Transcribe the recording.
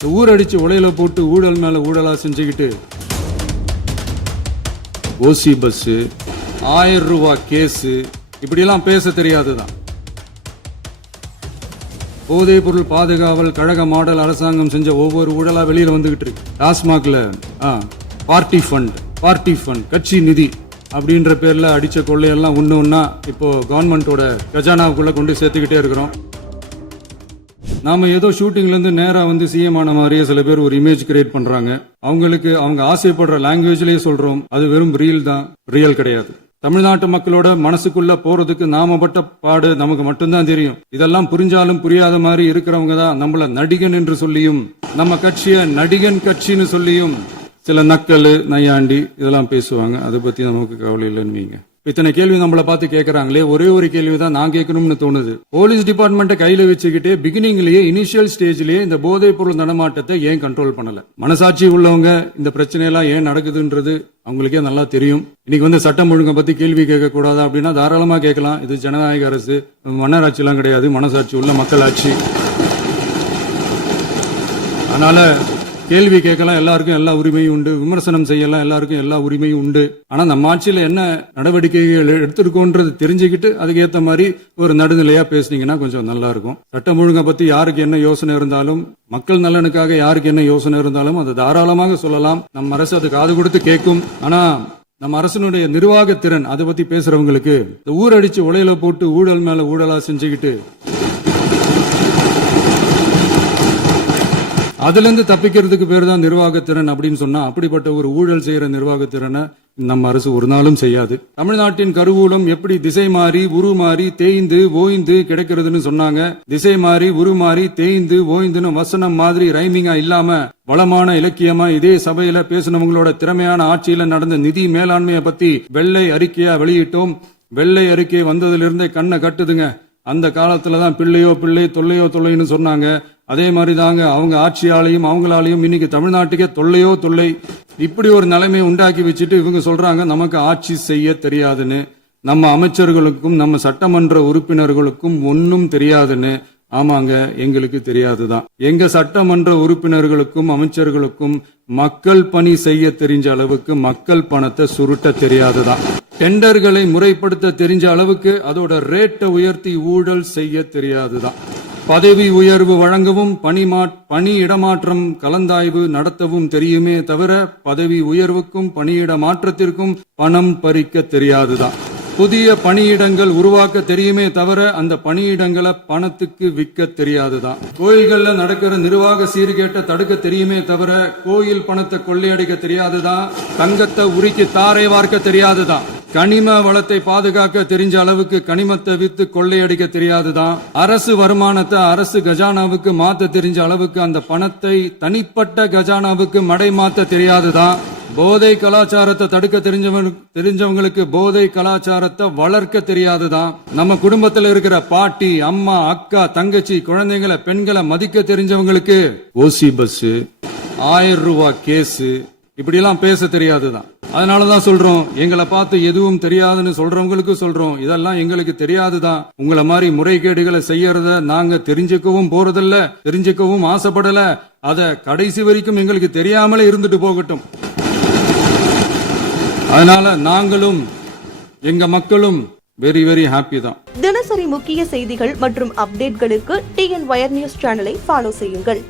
ஊரடிச்சு உலையில போட்டு ஊழல் மேல ஊழலா செஞ்சுக்கிட்டு ஓசி பஸ் 1000 ரூபாய் கேஸ் இப்படியெல்லாம் பேச தெரியாதுதான். போதைப் பொருள் பாதுகாவல் கழக மாடல் அரசாங்கம் செஞ்ச ஒவ்வொரு ஊழலா வெளியில வந்துகிட்டு இருக்கு. டாஸ்மாக்ல பார்ட்டி ஃபண்ட் கட்சி நிதி அப்படின்ற பேர்ல அடிச்ச கொள்ளையெல்லாம் ஒன்னா இப்போ கவர்மெண்டோட கஜானாவுக்குள்ள கொண்டு சேர்த்துக்கிட்டே இருக்கிறோம். நாம ஏதோ ஷூட்டிங்ல இருந்து நேரா வந்து சிஎம் ஆன மாதிரியே சில பேர் ஒரு இமேஜ் கிரியேட் பண்றாங்க. அவங்களுக்கு அவங்க ஆசைப்படுற லாங்குவேஜ்லயே சொல்றோம், அது வெறும் ரியல் கிடையாது. தமிழ்நாட்டு மக்களோட மனசுக்குள்ள போறதுக்கு நாம பட்ட பாடு நமக்கு மட்டும்தான் தெரியும். இதெல்லாம் புரிஞ்சாலும் புரியாத மாதிரி இருக்கிறவங்க தான் நம்மள நடிகன் என்று சொல்லியும் நம்ம கட்சிய நடிகன் கட்சின்னு சொல்லியும் சில நக்கல் நையாண்டி இதெல்லாம் பேசுவாங்க. அதை பத்தி நமக்கு கவலை இல்லைன்னு. இத்தனை கேள்வி நம்மளை பார்த்து கேட்கறாங்களே, ஒரே ஒரு கேள்விதான் நான் கேட்கணும்னு தோணுது. போலீஸ் டிபார்ட்மெண்ட்டை கையில வச்சுக்கிட்டே பிகினிங்லயே இனிஷியல் ஸ்டேஜ்லயே இந்த போதைப் பொருள் நடமாட்டத்தை ஏன் கண்ட்ரோல் பண்ணல? மனசாட்சி உள்ளவங்க இந்த பிரச்சனையெல்லாம் ஏன் நடக்குதுன்றது அவங்களுக்கே நல்லா தெரியும். இன்னைக்கு வந்து சட்டம் ஒழுங்கை பத்தி கேள்வி கேட்க கூடாதா அப்படின்னா தாராளமா கேட்கலாம். இது ஜனநாயக அரசு, மன்னராட்சி எல்லாம் கிடையாது, மனசாட்சி உள்ள மக்களாட்சி. அதனால கேள்வி கேட்கலாம், எல்லாருக்கும் எல்லா உரிமையும் உண்டு. விமர்சனம் செய்யலாம், எல்லாருக்கும் எல்லா உரிமையும் உண்டு. ஆனா நம்ம ஆட்சியில என்ன நடவடிக்கைகள் எடுத்திருக்கோன்றது தெரிஞ்சுக்கிட்டு அதுக்கு ஏத்த மாதிரி ஒரு நடுநிலையா பேசுனீங்கன்னா கொஞ்சம் நல்லா இருக்கும். சட்டம் ஒழுங்கை பத்தி யாருக்கு என்ன யோசனை இருந்தாலும், மக்கள் நலனுக்காக யாருக்கு என்ன யோசனை இருந்தாலும் அதை தாராளமாக சொல்லலாம். நம்ம அரசு அது காது கொடுத்து கேட்கும். ஆனா நம்ம அரசனுடைய நிர்வாக திறன் அதை பத்தி பேசுறவங்களுக்கு இந்த ஊரடிச்சு உலையில போட்டு ஊழல் மேல ஊழலா செஞ்சுக்கிட்டு அதுல இருந்து தப்பிக்கிறதுக்கு பேர் தான் நிர்வாகத்திறன் அப்படின்னு சொன்னா, அப்படிப்பட்ட ஒரு ஊழல் செய்யற நிர்வாகத்திறனை நம்ம அரசு ஒரு நாளும் செய்யாது. தமிழ்நாட்டின் கருவூலம் எப்படி திசை மாறி உருமாறி தேய்ந்து ஓய்ந்து கிடைக்கிறதுன்னு சொன்னாங்க. திசை மாறி உருமாறி தேய்ந்து ஓய்ந்துன்னு வசனம் மாதிரி ரைமிங்கா இல்லாம வளமான இலக்கியமா இதே சபையில பேசினவங்களோட திறமையான ஆட்சியில நடந்த நிதி மேலாண்மையை பத்தி வெள்ளை அறிக்கையா வெளியிட்டோம். வெள்ளை அறிக்கை வந்ததிலிருந்தே கண்ணை கட்டுதுங்க. அந்த காலத்துலதான் பிள்ளையோ பிள்ளை தொல்லையோ தொல்லைன்னு சொன்னாங்க. அதே மாதிரி தாங்க அவங்க ஆட்சியாலையும் அவங்களாலையும் இன்னைக்கு தமிழ்நாட்டுக்கே தொல்லையோ தொல்லை. இப்படி ஒரு நிலைமையை உண்டாக்கி வச்சுட்டு இவங்க சொல்றாங்க நமக்கு ஆட்சி செய்ய தெரியாதுன்னு. நம்ம அமைச்சர்களுக்கும் நம்ம சட்டமன்ற உறுப்பினர்களுக்கும் ஒன்னும் தெரியாதுன்னு. ஆமாங்க, எங்களுக்கு தெரியாதுதான். எங்க சட்டமன்ற உறுப்பினர்களுக்கும் அமைச்சர்களுக்கும் மக்கள் பணி செய்ய தெரிஞ்ச அளவுக்கு மக்கள் பணத்தை சுருட்ட தெரியாதுதான். டெண்டர்களை முறைப்படுத்த தெரிஞ்ச அளவுக்கு அதோட ரேட்டை உயர்த்தி ஊழல் செய்ய தெரியாதுதான். பதவி உயர்வு வழங்கவும் பணி இடமாற்றம் கலந்தாய்வு நடத்தவும் தெரியுமே தவிர பதவி உயர்வுக்கும் பணியிட மாற்றத்திற்கும் பணம் பறிக்க தெரியாதுதான். புதிய பணியிடங்கள் உருவாக்க தெரியுமே தவிர அந்த பணியிடங்களை பணத்துக்கு விற்க தெரியாதுதான். கோயில்கள்ல நடக்கிற நிர்வாக சீர்கேட்டை தடுக்க தெரியுமே தவிர கோயில் பணத்தை கொள்ளையடிக்க தெரியாதுதான். தங்கத்தை உருக்கி தாரை வார்க்க தெரியாதுதான். கனிம வளத்தை பாதுகாக்க தெரிஞ்ச அளவுக்கு கனிமத்தை வித்து கொள்ளையடிக்க தெரியாதுதான். அரசு வருமானத்தை அரசு கஜானாவுக்கு மாத்த தெரிஞ்ச அளவுக்கு அந்த பணத்தை தனிப்பட்ட கஜானாவுக்கு மடை மாத்த தெரியாதுதான். போதை கலாச்சாரத்தை தடுக்க தெரிஞ்சவங்களுக்கு போதை கலாச்சாரத்தை வளர்க்க தெரியாதுதான். நம்ம குடும்பத்துல இருக்கிற பாட்டி அம்மா அக்கா தங்கச்சி குழந்தைங்களை பெண்களை மதிக்க தெரிஞ்சவங்களுக்கு ஓசி பஸ் 1000 ரூபாய் கேஸ் இப்படியெல்லாம் பேச தெரியாதுதான். அதனாலதான் சொல்றோம், எங்களை பார்த்து எதுவும் தெரியாதுன்னு சொல்றவங்களுக்கு சொல்றோம், இதெல்லாம் எங்களுக்கு தெரியாதுதான். உங்களை மாதிரி முறைகேடுகளை செய்யறத நாங்க தெரிஞ்சுக்கவும் போறதில்ல, தெரிஞ்சுக்கவும் ஆசைப்படல. அத கடைசி வரைக்கும் எங்களுக்கு தெரியாமலே இருந்துட்டு போகட்டும். அதனால நாங்களும் எங்க மக்களும் வெரி வெரி ஹாப்பி தான். தினசரி முக்கிய செய்திகள் மற்றும் அப்டேட்களுக்கு TN Wire News சேனலை ஃபாலோ செய்யுங்கள்.